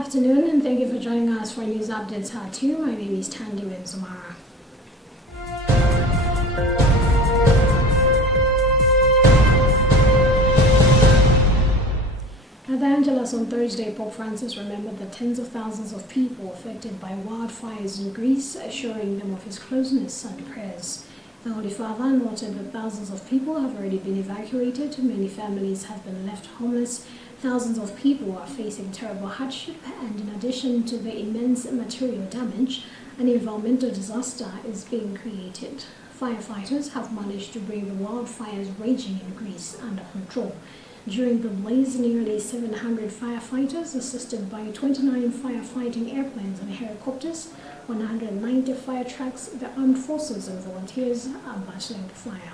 afternoon and thank you for joining us for news updates at 2. My name is Tandy Wenzumara. At the Angelus on Thursday, Pope Francis remembered the tens of thousands of people affected by wildfires in Greece, assuring them of his closeness and prayers. The Holy Father noted that thousands of people have already been evacuated, many families have been left homeless, thousands of people are facing terrible hardship, and in addition to the immense material damage, an environmental disaster is being created. Firefighters have managed to bring the wildfires raging in Greece under control. During the blaze, nearly 700 firefighters, assisted by 29 firefighting airplanes and helicopters, 190 fire trucks, the armed forces and volunteers are battling the fire.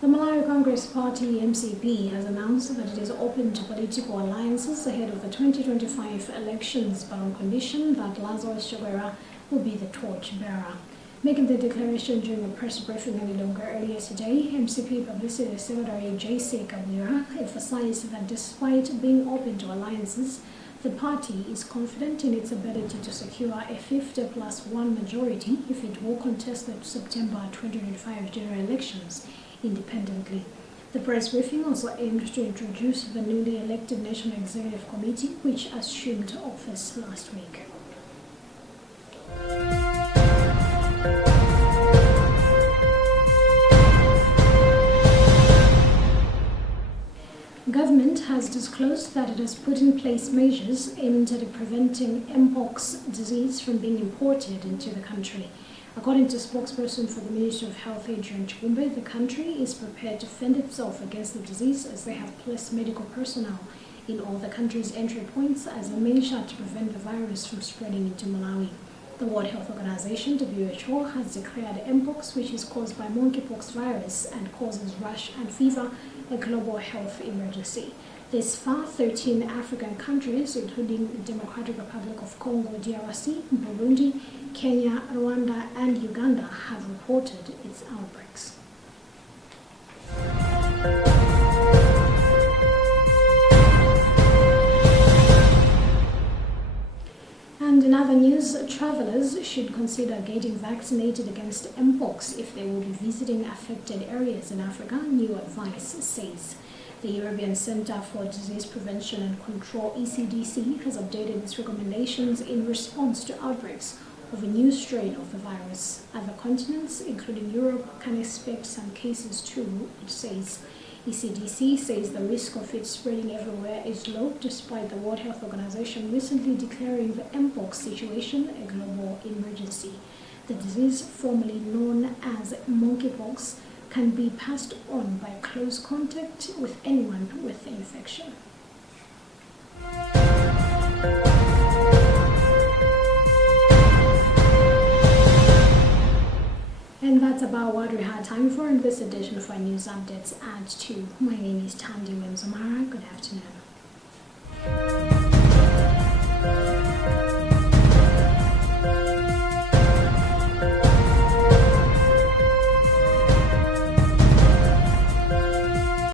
The Malawi Congress Party (MCP) has announced that it is open to political alliances ahead of the 2025 elections, but on condition that Lazarus Chakwera will be the torch-bearer. Making the declaration during a press briefing in Lilongwe earlier today, MCP Publicity Secretary J.C. Kabwira emphasized that despite being open to alliances, the party is confident in its ability to secure a 50+1 majority if it will contest the September 2025 general elections independently. The press briefing also aimed to introduce the newly elected National Executive Committee, which assumed office last week. Government has disclosed that it has put in place measures aimed at preventing Mpox disease from being imported into the country. According to spokesperson for the Ministry of Health, Adrian Chumbe, the country is prepared to fend itself against the disease as they have placed medical personnel in all the country's entry points as a measure to prevent the virus from spreading into Malawi. The World Health Organization, WHO, has declared Mpox, which is caused by monkeypox virus and causes rash and fever, a global health emergency. Thus far, 13 African countries, including the Democratic Republic of Congo, DRC, Burundi, Kenya, Rwanda, and Uganda, have reported its outbreaks. And in other news, travelers should consider getting vaccinated against Mpox if they will be visiting affected areas in Africa, new advice says. The European Center for Disease Prevention and Control, ECDC, has updated its recommendations in response to outbreaks of a new strain of the virus. Other continents, including Europe, can expect some cases too, it says. ECDC says the risk of it spreading everywhere is low, despite the World Health Organization recently declaring the Mpox situation a global emergency. The disease, formerly known as monkeypox, can be passed on by close contact with anyone with the infection. And that's about what we had time for in this edition of our news updates at 2. My name is Tandy Wenzumara. Good afternoon.